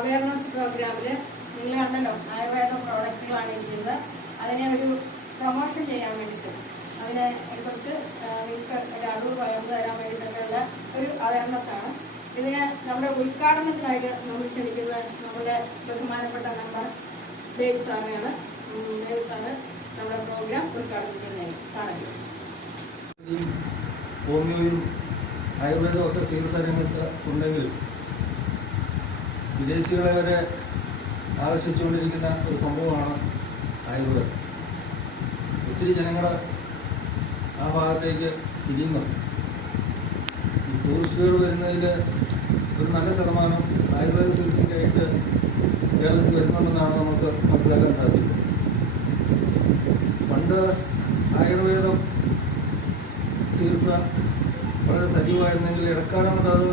Awareness പ്രോഗ്രാമിൽ നിങ്ങൾ കണ്ടല്ലോ ആയുർവേദ പ്രോഡക്റ്റുകളാണ് ഇരിക്കുന്നത്. അതിനെ ഒരു പ്രൊമോഷൻ ചെയ്യാൻ വേണ്ടിയിട്ട് അതിനെ കുറിച്ച് നിങ്ങൾക്ക് ഒരു അറിവ് പകർന്നു തരാൻ വേണ്ടിയിട്ടുള്ള ഒരു അവയർനെസ് ആണ്. ഇതിന് നമ്മുടെ ഉദ്ഘാടനത്തിനായിട്ട് നമ്മൾ ക്ഷണിക്കുന്നത് നമ്മുടെ ബഹുമാനപ്പെട്ട മെമ്പർ ദേവ് സാറിനെയാണ്. ദേവ് സാറ് നമ്മുടെ പ്രോഗ്രാം ഉദ്ഘാടനം ചെയ്യുന്നതാണ്. സാറേ, ഹോമിയോയും ആയുർവേദവും ഒക്കെ ചികിത്സാ രംഗത്ത് ഉണ്ടെങ്കിലും വിദേശികളെ വരെ ആകർഷിച്ചുകൊണ്ടിരിക്കുന്ന ഒരു സംഭവമാണ് ആയുർവേദം. ഒത്തിരി ജനങ്ങൾ ആ ഭാഗത്തേക്ക് തിരിയുന്നുണ്ട്. ഈ ടൂറിസ്റ്റുകൾ വരുന്നതിൽ ഒരു നല്ല ശതമാനം ആയുർവേദ ചികിത്സയ്ക്കായിട്ട് കേരളത്തിൽ വരുന്നുണ്ടെന്നാണ് നമുക്ക് മനസ്സിലാക്കാൻ സാധിക്കുന്നത്. പണ്ട് ആയുർവേദം ചികിത്സ വളരെ സജീവമായിരുന്നെങ്കിൽ ഇടക്കാലം കൊണ്ട് അത്